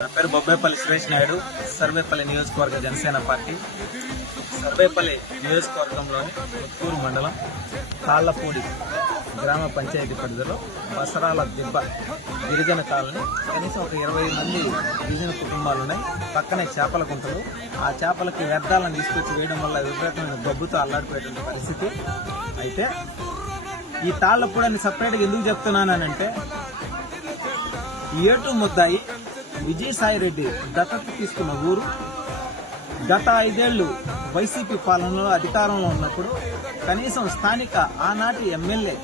నా పేరు బొబ్బేపల్లి సురేష్ నాయుడు సర్వేపల్లి నియోజకవర్గ జనసేన పార్టీ. సర్వేపల్లి నియోజకవర్గంలోని ముత్తూరు మండలం తాళ్ళపూడి గ్రామ పంచాయతీ పరిధిలో బసరాల దిబ్బ గిరిజన కాలనీ. కనీసం ఒక ఇరవై మంది గిరిజన కుటుంబాలు ఉన్నాయి. పక్కనే చేపల గుంటలు. ఆ చేపలకి వ్యర్థాలను తీసుకొచ్చి వేయడం వల్ల విపరీతమైన గబ్బుతో అల్లాడిపోయేటువంటి పరిస్థితి అయితే ఈ తాళ్ళపూడని సపరేట్గా ఎందుకు చెప్తున్నానంటే ఏటు ముద్దాయి విజయసాయి రెడ్డి దత్తత తీసుకున్న ఊరు. గత ఐదేళ్ళు వైసీపీ పాలనలో అధికారంలో ఉన్నప్పుడు కనీసం స్థానిక ఆనాటి ఎమ్మెల్యే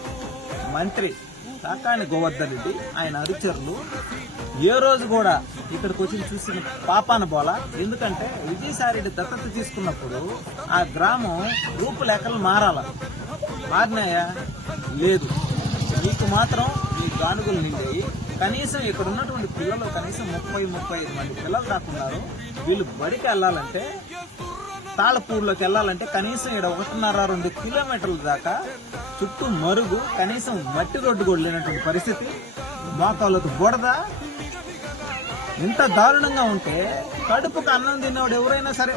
మంత్రి కాకాణి గోవర్ధన్ రెడ్డి ఆయన అనుచరులు ఏ రోజు కూడా ఇక్కడికి వచ్చి చూసిన పాపాన బోల. ఎందుకంటే విజయసాయి రెడ్డి దత్తత తీసుకున్నప్పుడు ఆ గ్రామం రూపులేఖలు మారాల. మారినాయా? లేదు. మీకు మాత్రం మీ గానుగులు నిండాయి. కనీసం ఇక్కడ ఉన్నటువంటి పిల్లలు కనీసం ముప్పై ముప్పై ఐదు మంది పిల్లలు దాకున్నారు వీళ్ళు బడికి వెళ్ళాలంటే తాళపూర్లోకి వెళ్ళాలంటే కనీసం ఇక్కడ ఒకటిన్నర రెండు కిలోమీటర్ల దాకా చుట్టూ మరుగు కనీసం మట్టి రోడ్డు కూడా లేనటువంటి పరిస్థితి. మోకాళ్ళకు బుడద ఇంత దారుణంగా ఉంటే కడుపుకు అన్నం తిన్నవాడు ఎవరైనా సరే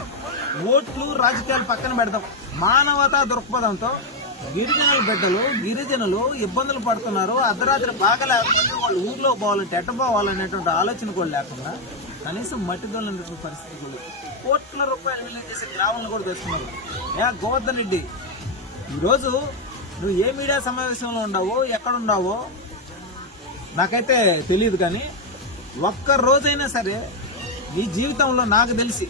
ఓట్లు రాజకీయాలు పక్కన పెడదాం మానవతా దృక్పథంతో గిరిజనుల బిడ్డలు గిరిజనులు ఇబ్బందులు పడుతున్నారు. అర్ధరాత్రి బాగా లేకపోతే వాళ్ళు ఊర్లో పోవాలంటే ఎట్ట పోవాలనేటువంటి ఆలోచన కూడా లేకుండా కనీసం మట్టి దొల్లని పరిస్థితి కూడా కోట్ల రూపాయలు విలువ చేసే గ్రామంలో కూడా తెస్తున్నారు. ఏ గోవర్ధన్ రెడ్డి ఈరోజు నువ్వు ఏ మీడియా సమావేశంలో ఉండవో ఎక్కడున్నావో నాకైతే తెలియదు కానీ ఒక్క రోజైనా సరే నీ జీవితంలో నాకు తెలిసి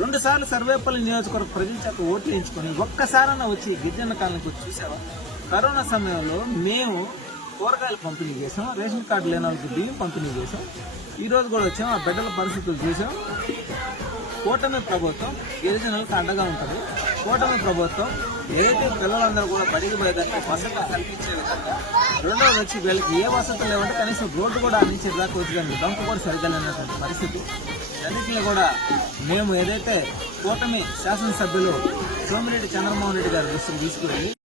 రెండు సార్లు సర్వేపల్లి నియోజకవర్గ ప్రజల చేత ఓట్లు వేయించుకొని ఒక్కసారైనా వచ్చి గిరిజన కాలనీకి వచ్చి చూసావా కరోనా సమయంలో మేము కూరగాయలు పంపిణీ చేసాం రేషన్ కార్డు లేని వాళ్ళకి బియ్యం పంపిణీ చేసాం ఈరోజు కూడా వచ్చాం ఆ బిడ్డల పరిస్థితులు చూసాం కూటమి ప్రభుత్వం గిరిజనులకు అండగా ఉంటుంది. కూటమి ప్రభుత్వం ఏదైతే పిల్లలందరూ కూడా బడికి పోయేదానికి వసతి కల్పించే విధంగా రెండవది వచ్చి వీళ్ళకి ఏ వసతులు లేవంటే కనీసం రోడ్డు కూడా అందించే దాకా వచ్చి కానీ డొంక కూడా సరిగ్గా లేనటువంటి పరిస్థితి. అన్నింటినీ కూడా మేము ఏదైతే కూటమి శాసనసభ్యులు సోమిరెడ్డి చంద్రమోహన్ రెడ్డి గారి దృష్టికి తీసుకువెళ్ళి